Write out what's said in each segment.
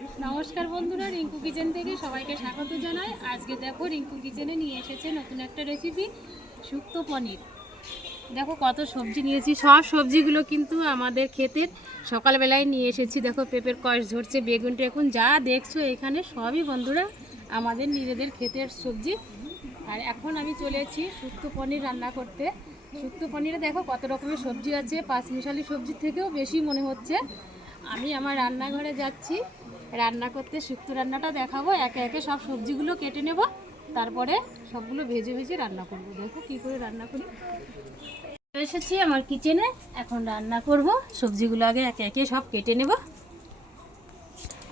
নমস্কার বন্ধুরা, রিঙ্কু কিচেন থেকে সবাইকে স্বাগত জানাই। আজকে দেখো রিঙ্কু কিচেনে নিয়ে এসেছে নতুন একটা রেসিপি শুক্তো পনির। দেখো কত সবজি নিয়েছি, সব সবজিগুলো কিন্তু আমাদের ক্ষেতের সকালবেলায় নিয়ে এসেছি। দেখো পেঁপের কষ ঝরছে বেগুন টেগুন যা দেখছ এখানে সবই বন্ধুরা আমাদের নিজেদের ক্ষেতের সবজি। আর এখন আমি চলে এসেছি শুক্তো পনির রান্না করতে। শুক্তো পনিরে দেখো কত রকমের সবজি আছে, পাঁচমিশালি সবজির থেকেও বেশি মনে হচ্ছে। আমি আমার রান্নাঘরে যাচ্ছি। রান্না করতে শুক্তো রান্নাটা দেখাবো। একে একে সব সবজিগুলো কেটে নেব। তারপরে সবগুলো ভেজে ভেজে রান্না করব। দেখো কি করে রান্না করি। এসেছি আমার কিচেনে এখন রান্না করব। সবজিগুলো আগে একে একে সব কেটে নেব।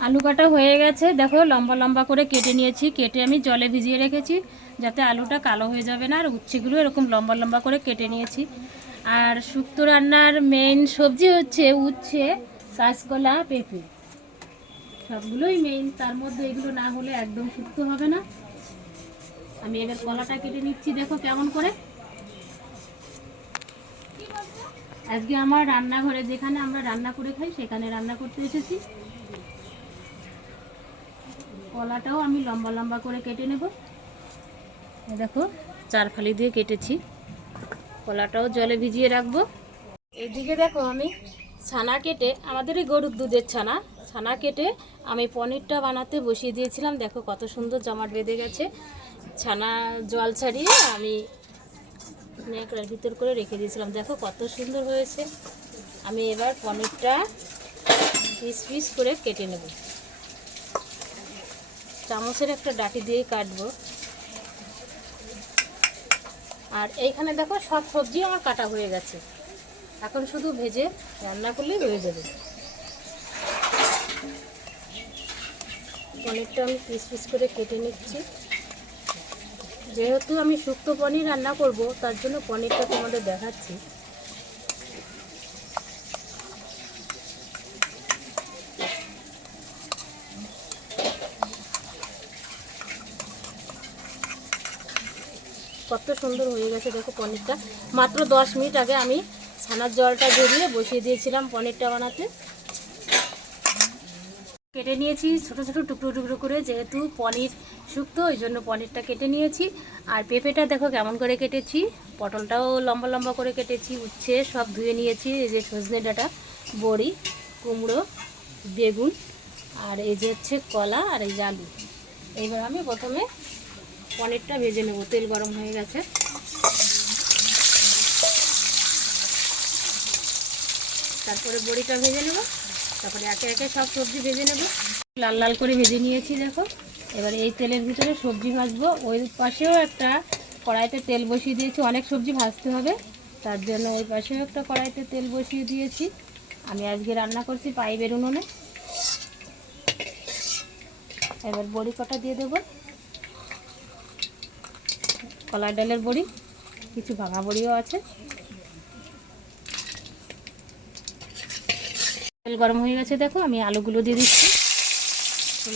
আলু কাটা হয়ে গেছে। দেখো লম্বা লম্বা করে কেটে নিয়েছি। কেটে আমি জলে ভিজিয়ে রেখেছি যাতে আলুটা কালো হয়ে যাবে না। আর উচ্ছেগুলো এরকম লম্বা লম্বা করে কেটে নিয়েছি। আর শুক্তো রান্নার মেইন সবজি হচ্ছে উচ্ছে, কাঁচকলা, পেঁপে। সবগুলোই মেইন তার মধ্যে এগুলো না হলে একদম শুক্তো হবে না। আমি এবার কলাটা কেটে নিচ্ছি, দেখো কেমন করে। আজকে আমার রান্নাঘরে যেখানে আমরা রান্না করে খাই, সেখানে রান্না করতে এসেছি। কলাটাও আমি লম্বা লম্বা করে কেটে নেব। দেখো চার ফালি দিয়ে কেটেছি। কলাটাও জলে ভিজিয়ে রাখব। এদিকে দেখো আমি ছানা কেটে আমাদের এই গরুর দুধের ছানা। ছানা কেটে আমি পনিরটা বানাতে বসিয়ে দিয়েছিলাম। দেখো কত সুন্দর জমাট বেঁধে গেছে। ছানা জল ছাড়িয়ে আমি ন্যাকড়ার ভিতর করে রেখে দিয়েছিলাম। দেখো কত সুন্দর হয়েছে। আমি এবার পনিরটা পিস পিস করে কেটে নেব। চামচের একটা ডাটি দিয়ে কাটবো। আর এইখানে দেখো সব সবজি আমার কাটা হয়ে গেছে। এখন শুধু ভেজে রান্না করলেই হয়ে যাবে। পনিরটা আমি পিস পিস করে কেটে নিচ্ছি। যেহেতু আমি শুক্তো পনির রান্না করব, তার জন্য পনিরটা তোমাদের দেখাচ্ছি। কত সুন্দর হয়ে গেছে দেখো পনিরটা। মাত্র দশ মিনিট আগে আমি ছানার জলটা জড়িয়ে বসিয়ে দিয়েছিলাম পনিরটা বানাতে। কেটে নিয়েছি ছোট ছোট টুকরো টুকরো করে, যেহেতু পনির শুক্তো, ওই জন্য পনিরটা কেটে নিয়েছি। আর পেঁপেটা দেখো কেমন করে কেটেছি, পটলটাও লম্বা লম্বা করে কেটেছি, উচ্ছে সব ধুয়ে নিয়েছি, এই যে সজনে ডাঁটা, বড়ি, কুমড়ো, বেগুন, আর এই যে হচ্ছে কলা আর এই আলু। এইবার আমি প্রথমে পনিরটা ভেজে নেব, তেল গরম হয়ে গেছে। তারপরে বড়িটা ভেজে নেব। তারপরে একে একে সব সবজি ভেজে নেব। লাল লাল করে ভেজে নিয়েছি, দেখো। এবার এই তেলের ভিতরে সবজি ভাজবো। ওই পাশেও একটা কড়াইতে তেল বসিয়ে দিয়েছি। অনেক সবজি ভাজতে হবে। তার জন্য ওই পাশেও একটা কড়াইতে তেল বসিয়ে দিয়েছি। আমি আজকে রান্না করছি পাইপের উনুনে এবার বড়ি কটা দিয়ে দেবো। কলার ডালের বড়ি, কিছু ভাঙা বড়িও আছে। তেল গরম হয়ে গেছে, দেখো, আমি আলুগুলো দিয়ে দিচ্ছি।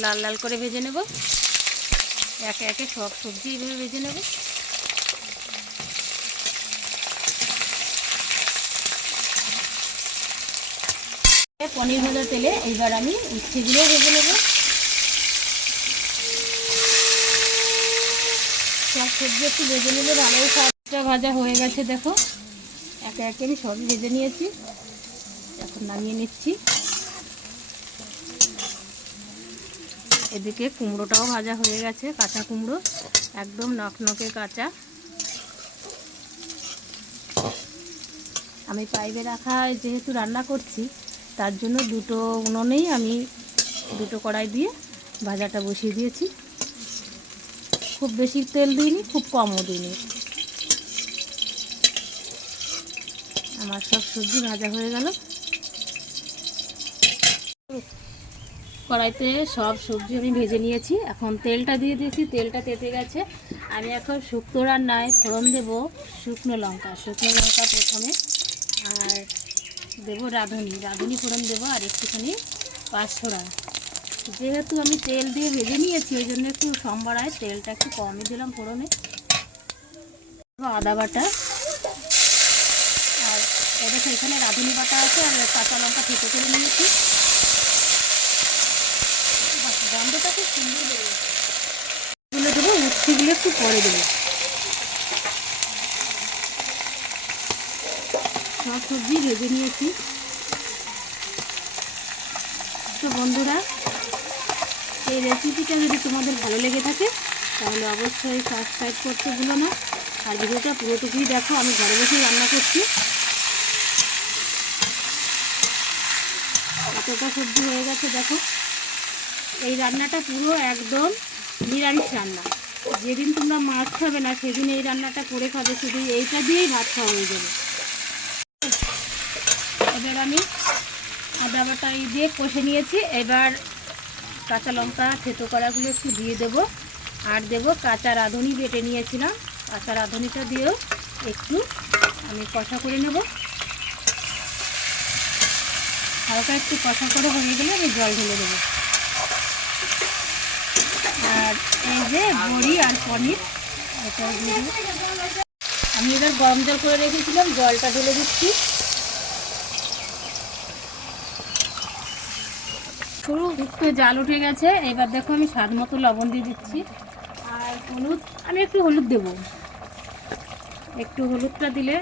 লাল লাল করে ভেজে নেব। একে একে সব সবজি এইভাবে ভেজে নেব। পনির ভাজা তেলে এইবার আমি উচ্ছেগুলো ভেজে নেব। সব সবজি একটু ভেজে নিলে ভালোই স্বাদটা ভাজা হয়ে গেছে, দেখো। একে একে আমি সবই ভেজে নিয়েছি। এখন নামিয়ে নিচ্ছি। এদিকে কুমড়োটাও ভাজা হয়ে গেছে, কাঁচা কুমড়ো, একদম নকনকে কাঁচা। আমি পাইপে রাখা যেহেতু রান্না করছি, তার জন্য দুটো উনুনেই আমি দুটো কড়াই দিয়ে ভাজাটা বসিয়ে দিয়েছি। খুব বেশি তেল দিইনি, খুব কমও দিইনি। আমার সব সবজি ভাজা হয়ে গেল। কড়াইতে সব সবজি আমি ভেজে নিয়েছি। এখন তেলটা দিয়ে দিয়েছি, তেলটা তেতে গেছে। আমি এখন শুক্তো রান্নায় ফোড়ন দেব শুকনো লঙ্কা। শুকনো লঙ্কা প্রথমে, আর দেবো রাঁধুনি। রাঁধুনি ফোড়ন দেবো আর একটুখানি পাঁচফোড়ন যেহেতু আমি তেল দিয়ে ভেজে নিয়েছি, ওই জন্য একটু সম্বারায় তেলটা একটু কমই দিলাম ফোড়নে। আদা বাটা। আর এটা এখানে রাঁধুনি বাটা আছে আর কাঁচা লঙ্কা থেতো করে নিয়েছি গন্ধটা খুব সুন্দর দেবো উচ্ছেগুলো একটু পরে দেবো। সব সবজি ভেজে নিয়েছি। তো বন্ধুরা, এই রেসিপিটা যদি তোমাদের ভালো লেগে থাকে, তাহলে অবশ্যই সাবস্ক্রাইব করতে ভুলো না। আর ভিডিওটা পুরোটুকুই দেখো, আমি ঘরে বসেই রান্না করছি। এতটা সবজি হয়ে গেছে, দেখো। এই রান্নাটা পুরো একদম নিরামিষ রান্না। যেদিন তোমরা মাছ খাবে না, সেদিন এই রান্নাটা করে খাবে, শুধু এইটা দিয়েই ভাত খাওয়া হয়ে যাবে। এবার আমি আদা বাটা এই দিয়ে কষে নিয়েছি। এবার কাঁচা লঙ্কা থেতো করাগুলো একটু দিয়ে দেব। আর দেব কাঁচা রাঁধুনি বেটে নিয়েছিলাম। কাঁচা রাঁধুনিটা দিয়েও একটু আমি কষা করে নেব। হালকা একটু কষা করে হয়ে গেলে আমি জল ঢেলে দেবো। আর এই যে বড়ি আর পনির। এটা আমি এবার গরম জল করে রেখেছিলাম, জলটা ঢেলে দিচ্ছি। পুরো একটু জাল উঠে গেছে, এবার দেখো আমি স্বাদ মতো লবণ দিয়ে দিচ্ছি। আর হলুদ, আমি একটু হলুদ দেব। একটু হলুদটা দিলে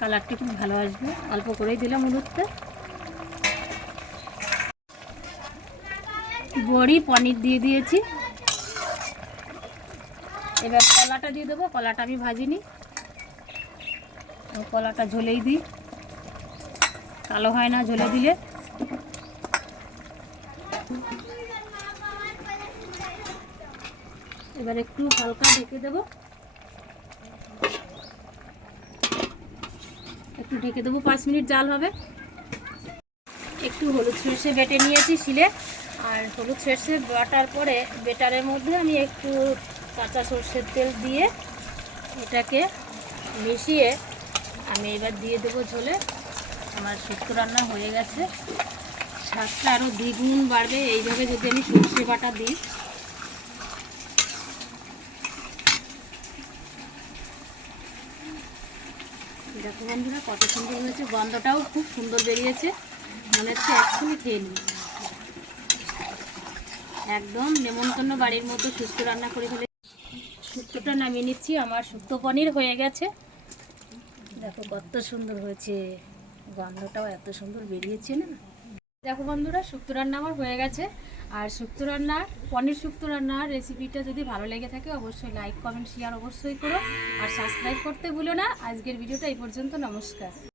কালারটা খুব ভালো আসবে। অল্প করেই দিলাম হলুদটা। বড়ি, পনির দিয়ে দিয়েছি। এবার কলাটা দিয়ে দেবো, কলাটা আমি ভাজিনি। কলাটা ঝোলেই দিই। কালো হয় না ঝোলে দিলে। এবার একটু হালকা ঢেকে দেবো। একটু ঢেকে দেবো, পাঁচ মিনিট জাল হবে। একটু হলুদ সর্ষে বেটে নিয়েছি, শিলে। আর হলুদ সর্ষে বাটার পরে বেটারের মধ্যে আমি একটু কাঁচা সর্ষের তেল দিয়ে এটাকে মিশিয়ে আমি এবার দিয়ে দেবো ঝোলে। আমার শুক্তো রান্না হয়ে গেছে। স্বাদটা আরও দ্বিগুণ বাড়বে। এইভাবে যদি আমি সর্ষে বাটা দিই। দেখো বন্ধুরা, কত সুন্দর হয়েছে। গন্ধটাও খুব সুন্দর বেরিয়েছে। মনে হচ্ছে এক্ষুনি খেয়ে নিই। একদম নেমন্তন্ন বাড়ির মতো সুস্থ রান্না করে ফেলে শুক্তোটা নামিয়ে নিচ্ছি, আমার শুক্তো পনির হয়ে গেছে। দেখো কত সুন্দর হয়েছে, গন্ধটাও এত সুন্দর বেরিয়েছে না? দেখো বন্ধুরা শুক্তো রান্না আমার হয়ে গেছে। আর শুক্তো রান্না, পনির শুক্তো রান্নার রেসিপিটা যদি ভালো লেগে থাকে, অবশ্যই লাইক কমেন্ট শেয়ার অবশ্যই করো। আর সাবস্ক্রাইব করতে ভুলো না। আজকের ভিডিওটা এই পর্যন্ত, নমস্কার।